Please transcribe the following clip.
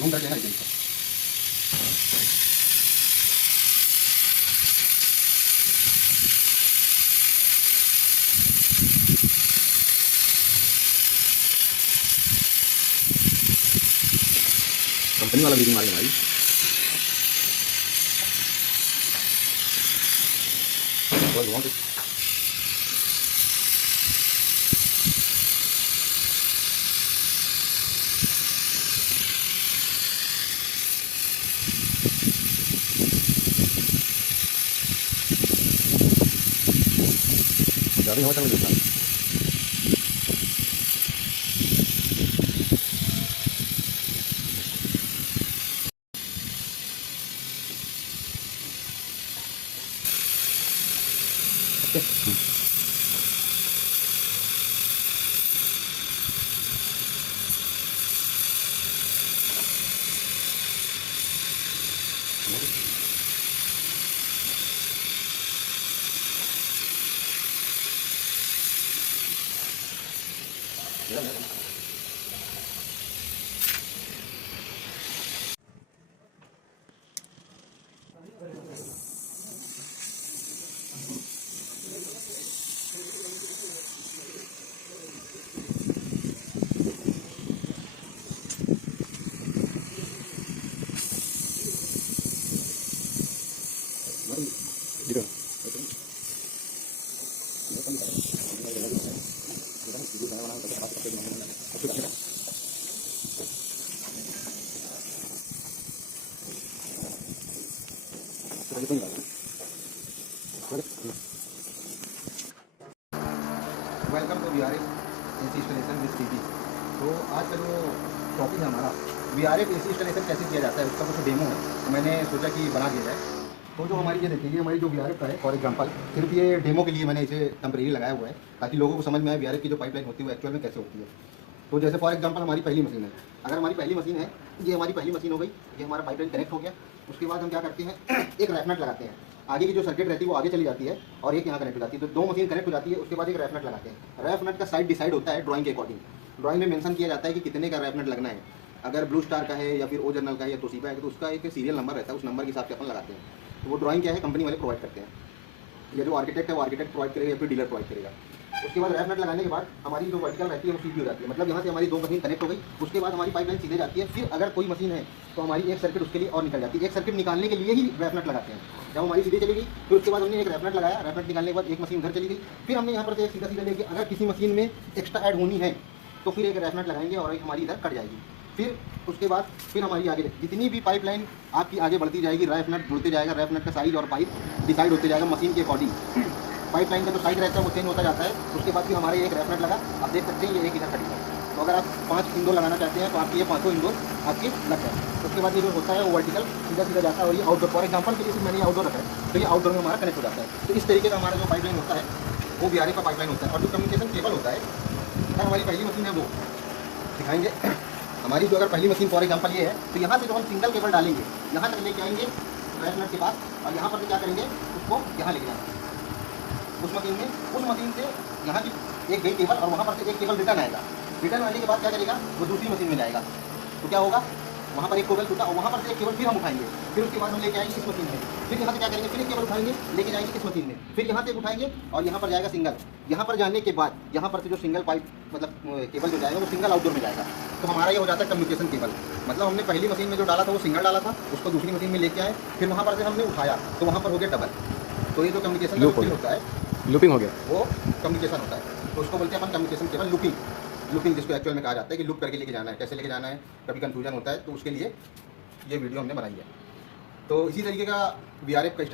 Zoom कर लेना इधर से। कंपनी वाला रीडिंग मारेंगे भाई। और घुमाओ तो। ज़्यादा हवा चल रही है। Welcome to VRF AC installation with CT. तो आज का जो टॉपिक है हमारा VRF AC इंस्टॉलेशन कैसे किया जाता है, उसका कुछ डेमो है, तो मैंने सोचा कि बना दिया जाए। तो जो हमारी ये देखिए, ये हमारी जो VRF का है, फॉर एग्जांपल सिर्फ ये डेमो के लिए मैंने इसे टेम्परेरी लगाया हुआ है ताकि लोगों को समझ में आए VRF की जो पाइपलाइन होती है वो एक्चुअल में कैसे होती है। तो जैसे फॉर एग्जांपल हमारी पहली मशीन है, अगर हमारी पहली मशीन है, ये हमारी पहली मशीन हो गई, ये हमारा पाइपलाइन कनेक्ट हो गया। उसके बाद हम क्या करते हैं, एक रेफ नट लगाते हैं। आगे की जो सर्किट रहती है वो आगे चली जाती है और एक यहाँ कनेक्ट हो जाती है, तो दो मशीन कनेक्ट हो जाती है। उसके बाद एक रेफ नट लगाते हैं। रेफ नट का साइज डिसाइड होता है ड्राइंग के अकॉर्डिंग। ड्राइंग में मेंशन किया जाता है कि कितने का रेफ नट लगना है। अगर ब्लू स्टार का है या फिर ओ जनरल का है या तोशिबा है तो उसका एक सीरियल नंबर रहता है, उस नंबर के हिसाब से अपन लगाते हैं। तो वो ड्राइंग क्या है, कंपनी वाले प्रोवाइड करते हैं, या जो आर्किटेक्ट है वो आर्किटेक्ट प्रोवाइड करेगा या फिर डीलर प्रोवाइड करेगा। उसके बाद रेफ नट लगाने के बाद हमारी जो वर्टिकल रहती है वो सीधी हो जाती है, मतलब यहाँ से हमारी दो मशीन कनेक्ट हो गई। उसके बाद हमारी पाइपलाइन सीधे जाती है। फिर अगर कोई मशीन है तो हमारी एक सर्किट उसके लिए और निकल जाती है। एक सर्किट निकालने के लिए ही रेफ नट लगाते हैं। जब हमारी सीधे चली गई, फिर उसके बाद हमने एक रेफ नट लगाया। रेफ नट निकालने के बाद एक मशीन उधर चली गई। फिर हमने यहाँ पर से सीधा सीधा लेके अगर किसी मशीन में एक्स्ट्रा ऐड होनी है तो फिर एक रेफ नट लगाएंगे और एक हमारी इधर कट जाएगी। फिर उसके बाद फिर हमारी आगे जितनी भी पाइपलाइन आपकी आगे बढ़ती जाएगी, रेफ नट जुड़ते जाएगा। रेफ नट का साइज और पाइप डिसाइड होते जाएगा मशीन के अकॉर्डिंग। पाइपलाइन का जो साइज रहता है वो चेंज होता जाता है। उसके बाद फिर हमारे एक रेफ नट लगा, आप देख सकते हैं ये एक इधर खड़ी है। तो अगर आप 5 इंडोर लगाना चाहते हैं तो आपकी ये 5 इंडोर आपकी लग जाए। उसके बाद ये जो होता है वो वर्टिकल सीधा सीधा जाता है और ये आउटडोर, फॉर एग्जांपल के लिए सिर्फ मैंने आउटडोर रखा है तो ये आउटडोर में हमारा कनेक्ट हो जाता है। तो इस तरीके का हमारा जो पाइपलाइन होता है वो VRF का पाइपलाइन होता है। और जो कम्युनिकेशन केबल होता है, अगर हमारी पहली मशीन है वो दिखाएंगे। हमारी जो अगर पहली मशीन फॉर एग्जांपल ये है तो यहाँ से जो हम सिंगल केबल डालेंगे यहाँ तक लेके आएंगे रेफ नट के पास, और यहाँ पर क्या करेंगे उसको यहाँ लेके जाएंगे उस मशीन से यहाँ की एक गई केबल और वहाँ पर से एक केबल रिटर्न आएगा। रिटर्न आने के बाद क्या करेगा, वो दूसरी मशीन में जाएगा। तो क्या होगा, वहाँ पर एक केबल टूटा और वहाँ पर से एक केबल फिर हम उठाएंगे। फिर उसके बाद हम लेके आएंगे इस मशीन में। फिर यहाँ से क्या करेंगे, फिर एक केबल उठाएंगे लेके जाएंगे इस मशीन में। फिर यहाँ से उठाएंगे और यहाँ पर जाएगा सिंगल। यहाँ पर जाने के बाद यहाँ पर से जो सिंगल पाइप मतलब केबल जो जाएगा वो सिंगल आउटडोर में जाएगा। तो हमारा ये हो जाता है कम्युनिकेशन केबल। मतलब हमने पहली मशीन में जो डाला था वो सिंगल डाला था, उसको दूसरी मशीन में लेके आए, फिर वहाँ पर से हमने उठाया तो वहाँ पर हो गया डबल। तो ये जो कम्युनिकेशन होता है, लूपिंग हो गया, वो कम्युनिकेशन होता है। तो उसको बोलते हैं अपन कम्युनिकेशन केबल लूपिंग। लूपिंग जिसको एक्चुअल में कहा जाता है कि लूप करके लेके जाना है, कैसे लेके जाना है, कभी कंफ्यूजन होता है, तो उसके लिए ये वीडियो हमने बनाई है। तो इसी तरीके का VRF का